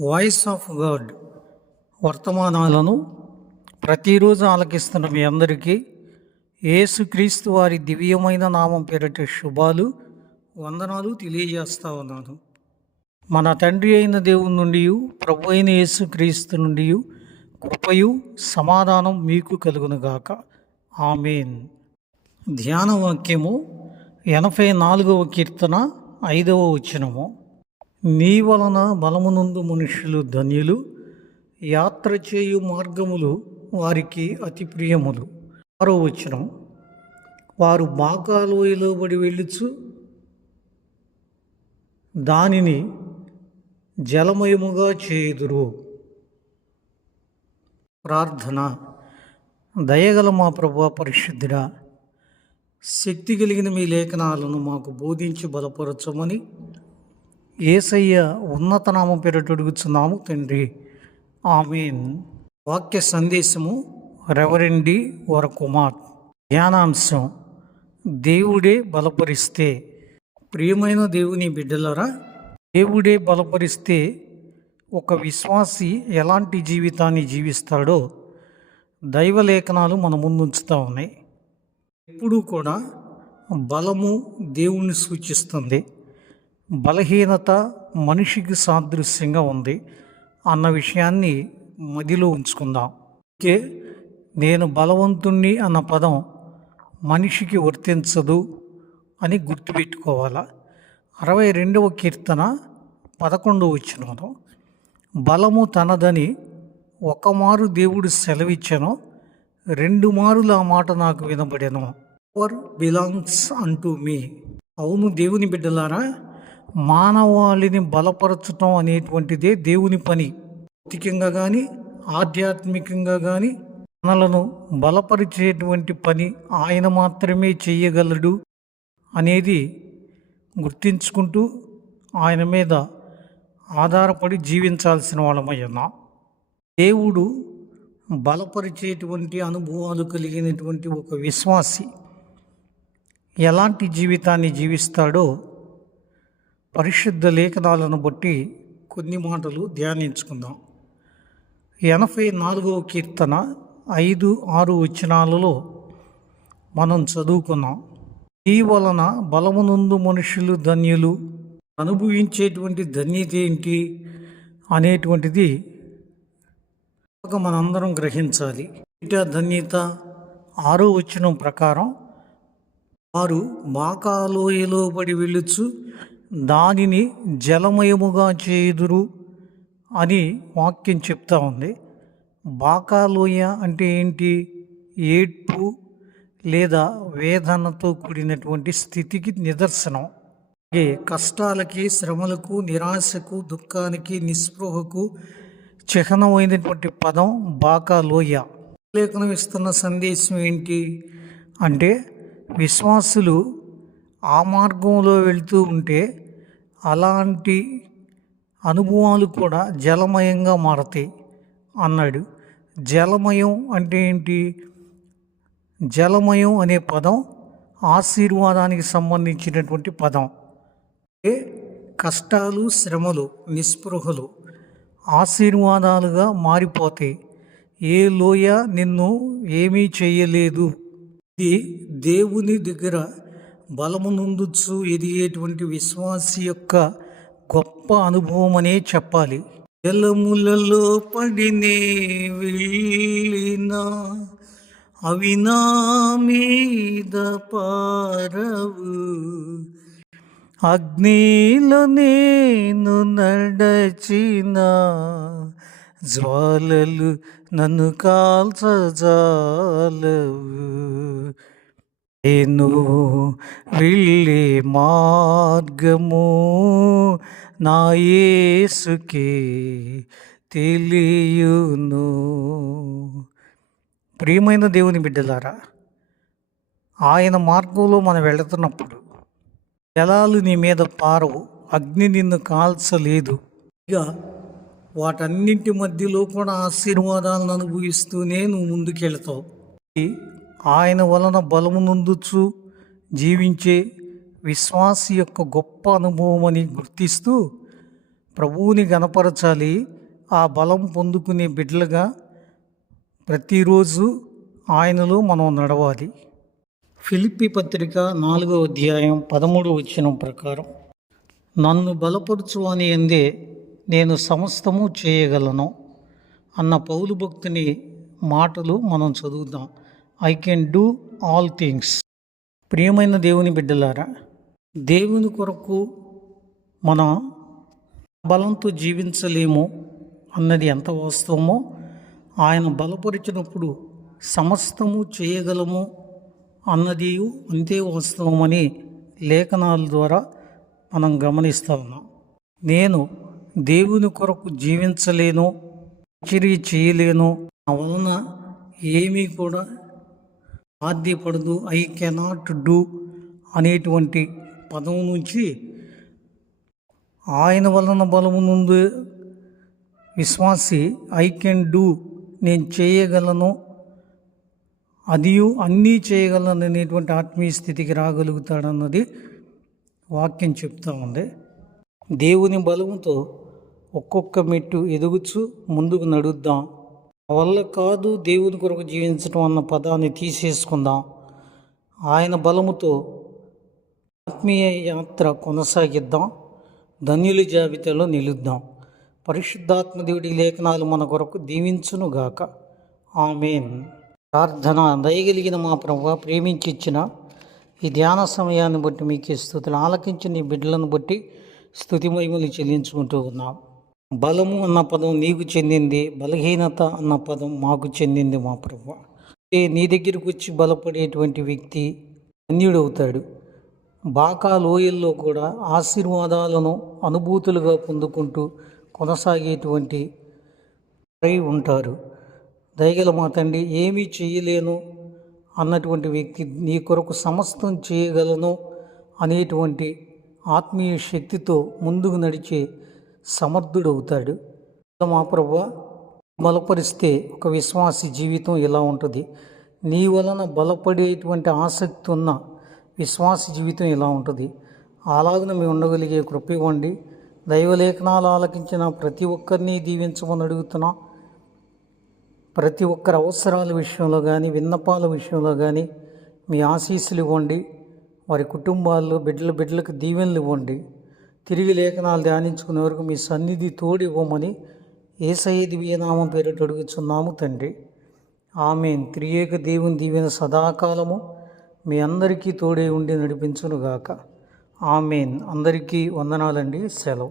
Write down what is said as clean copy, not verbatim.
Voice of God వర్తమానాలను ప్రతిరోజు ఆలకిస్తున్న మీ అందరికీ యేసుక్రీస్తు వారి దివ్యమైన నామం పేరిట శుభాలు వందనాలు తెలియజేస్తా ఉన్నాను. మన తండ్రి అయిన దేవుని నుండి, ప్రభు అయిన యేసుక్రీస్తు నుండి కృపయు సమాధానం మీకు కలుగునుగాక. ఆమేన్. ధ్యాన వాక్యము 84వ కీర్తన 5వ వచనము. నీ వలన బలమునందు మనుష్యులు ధన్యులు, యాత్ర చేయు మార్గములు వారికి అతి ప్రియములు. 6వ వచనం. వారు బాకాలోయలో బడి వెళ్ళుచు దానిని జలమయముగా చేయుదురు. ప్రార్థన. దయగల మా ప్రభువా, పరిశుద్ధుడా, శక్తి కలిగిన మీ లేఖనాలను మాకు బోధించి బలపరచమని యేసయ్య ఉన్నత నామం పేరిట అడుగుచున్నాము తండ్రి. ఆమేన్. వాక్య సందేశము రెవరెండ్ డి. వరకుమార్. ధ్యానాంశం: దేవుడే బలపరిస్తే. ప్రియమైన దేవుని బిడ్డలరా, దేవుడే బలపరిస్తే ఒక విశ్వాసి ఎలాంటి జీవితాన్ని జీవిస్తాడో దైవలేఖనాలు మన ముందుంచుతూ ఉన్నాయి. ఎప్పుడూ కూడా బలము దేవుణ్ణి సూచిస్తుంది, బలహీనత మనిషికి సాదృశ్యంగా ఉంది అన్న విషయాన్ని మదిలో ఉంచుకుందాం. ఓకే, నేను బలవంతుణ్ణి అన్న పదం మనిషికి వర్తించదు అని గుర్తుపెట్టుకోవాలా. 62వ కీర్తన 11వ వచనంలో, బలము తనదని ఒకమారు దేవుడు సెలవిచ్చెను, 2 మారులు ఆ మాట నాకు వినబడెను. పవర్ బిలాంగ్స్ అంటూ మీ. అవును దేవుని బిడ్డలారా, మానవాళిని బలపరచటం అనేటువంటిదే దేవుని పని. భౌతికంగా కానీ ఆధ్యాత్మికంగా కానీ మనలను బలపరిచేటువంటి పని ఆయన మాత్రమే చేయగలడు అనేది గుర్తించుకుంటూ ఆయన మీద ఆధారపడి జీవించాల్సిన వాళ్ళమై ఉన్నాం. దేవుడు బలపరిచేటువంటి అనుభవాలు కలిగినటువంటి ఒక విశ్వాసి ఎలాంటి జీవితాన్ని జీవిస్తాడో పరిశుద్ధ లేఖనాలను బట్టి కొన్ని మాటలు ధ్యానించుకుందాం. 84వ కీర్తన 5, 6 వచనాలలో మనం చదువుకున్నాం. ఈ వలన బలమునందు మనుషులు ధన్యులు. అనుభవించేటువంటి ధన్యత ఏంటి అనేటువంటిది మనందరం గ్రహించాలి. ధన్యత 6వ వచనం ప్రకారం, వారు బాకాలోయలో పడి వెళ్ళుచు దానిని జలమయముగా చేయుదురు అని వాక్యం చెప్తా ఉంది. బాకాలోయ అంటే ఏంటి? ఏడ్పు లేదా వేదనతో కూడినటువంటి స్థితికి నిదర్శనం. అలాగే కష్టాలకి, శ్రమలకు, నిరాశకు, దుఃఖానికి, నిస్పృహకు చిహ్నమైనటువంటి పదం బాకాలోయ. లేఖనం ఇస్తున్న సందేశం ఏంటి అంటే, విశ్వాసులు ఆ మార్గంలో వెళుతూ ఉంటే అలాంటి అనుభవాలు కూడా జలమయంగా మారతాయి అన్నాడు. జలమయం అంటే ఏంటి? జలమయం అనే పదం ఆశీర్వాదానికి సంబంధించినటువంటి పదం. కష్టాలు, శ్రమలు, నిస్పృహలు ఆశీర్వాదాలుగా మారిపోతాయి. ఏ లోయ నిన్ను ఏమీ చేయలేదు. ఇది దేవుని దగ్గర బలము నుండుచు ఎదిగేటువంటి విశ్వాసి యొక్క గొప్ప అనుభవం అనే చెప్పాలి. జలములలో పడినే వెళ్ళినా అవి నా మీద పారవు, అగ్నిలో నేను నడచిన జ్వాలలు నన్ను కాల్చజాలవు. నేను వెళ్ళే మార్గము నా యేసుకే తెలియును. ప్రియమైన దేవుని బిడ్డలారా, ఆయన మార్గంలో మనం వెళుతున్నప్పుడు జలాలు నీ మీద పారవు, అగ్ని నిన్ను కాల్చలేదు. ఇక వాటన్నింటి మధ్యలో కూడా ఆశీర్వాదాలను అనుభవిస్తూనే నువ్వు ముందుకెళ్తావు. ఆయన వలన బలము నొందుచు జీవించే విశ్వాసి యొక్క గొప్ప అనుభవం అని గుర్తిస్తూ ప్రభువుని గణపరచాలి. ఆ బలం పొందుకునే బిడ్డలుగా ప్రతిరోజు ఆయనలో మనం నడవాలి. ఫిలిప్పీ పత్రిక 4వ అధ్యాయం 13వ వచనం ప్రకారం, నన్ను బలపరచు అని అందే నేను సమస్తము చేయగలను అన్న పౌలు భక్తుని మాటలు మనం చదువుదాం. I can do all things. ప్రియమైన దేవుని బిడ్డలారా, దేవుని కొరకు మన బలంతో జీవించలేము అన్నది ఎంత వాస్తవమో, ఆయన బలపరిచినప్పుడు సమస్తము చేయగలము అన్నది అంతే వాస్తవమని లేఖనాల ద్వారా మనం గమనిస్తూ ఉన్నాం. నేను దేవుని కొరకు జీవించలేను, పరిచర్య చేయలేను, నా వలన ఏమీ కూడా సాధ్యపడదు, ఐ కెనాట్ డూ అనేటువంటి పదం నుంచి ఆయన వలన బలము నుండి విశ్వాసి ఐ కెన్ డూ, నేను చేయగలను, అది అన్నీ చేయగలను అనేటువంటి ఆత్మీయ స్థితికి రాగలుగుతాడన్నది వాక్యం చెప్తా ఉంది. దేవుని బలముతో ఒక్కొక్క మెట్టు ఎదుగుచు ముందుకు నడుద్దాం. వల్ల కాదు దేవుని కొరకు జీవించడం అన్న పదాన్ని తీసేసుకుందాం. ఆయన బలముతో ఆత్మీయ యాత్ర కొనసాగిద్దాం. ధన్యుల జాబితాలో నిలుద్దాం. పరిశుద్ధాత్మ దేవుడి లేఖనాలు మన కొరకు దీవించునుగాక. ఆమేన్. ప్రార్థన. దయగలిగిన మా ప్రభువా, ప్రేమించి ఇచ్చిన ఈ ధ్యాన సమయాన్ని బట్టి మీకే స్తుతులు. ఆలకించిన ఈ బిడ్డలను బట్టి స్తుతి మహిమలు చెల్లించుకుంటూ ఉన్నాం. బలము అన్న పదం నీకు చెందింది, బలహీనత అన్న పదం మాకు చెందింది మా ప్రభువా. నీ దగ్గరకు వచ్చి బలపడేటువంటి వ్యక్తి ధన్యుడవుతాడు. బాకా లోయల్లో కూడా ఆశీర్వాదాలను అనుభూతులుగా పొందుకుంటూ కొనసాగేటువంటి ఉంటారు. దయగల మా తండ్రి, ఏమీ చేయలేను అన్నటువంటి వ్యక్తి నీ కొరకు సమస్తం చేయగలను అనేటువంటి ఆత్మీయ శక్తితో ముందుకు నడిచే సమర్థుడవుతాడు. మా ప్రభువా, బలపరిస్తే ఒక విశ్వాసి జీవితం ఇలా ఉంటుంది. నీ వలన బలపడేటువంటి ఆసక్తి ఉన్న విశ్వాస జీవితం ఇలా ఉంటుంది. అలాగనే మేము ఉండగలిగే కృప ఇవ్వండి. దైవలేఖనాలు ఆలకించిన ప్రతి ఒక్కరిని దీవించమని అడుగుతున్నాం. ప్రతి ఒక్కరి అవసరాల విషయంలో కానీ, విన్నపాల విషయంలో కానీ మీ ఆశీస్సులు ఇవ్వండి. వారి కుటుంబాల్లో బిడ్డలకు దీవెనలు ఇవ్వండి. తిరిగి లేఖనాలు ధ్యానించుకునే వరకు మీ సన్నిధి తోడు ఇవ్వమని యేసయ్య దివ్యనామం పేరిట అడుగుచున్నాము తండ్రి. ఆమేన్. త్రియేక దేవుని దీవెన సదాకాలము మీ అందరికీ తోడే ఉండి నడిపించునుగాక. ఆమేన్. అందరికీ వందనాలండి. సెలవు.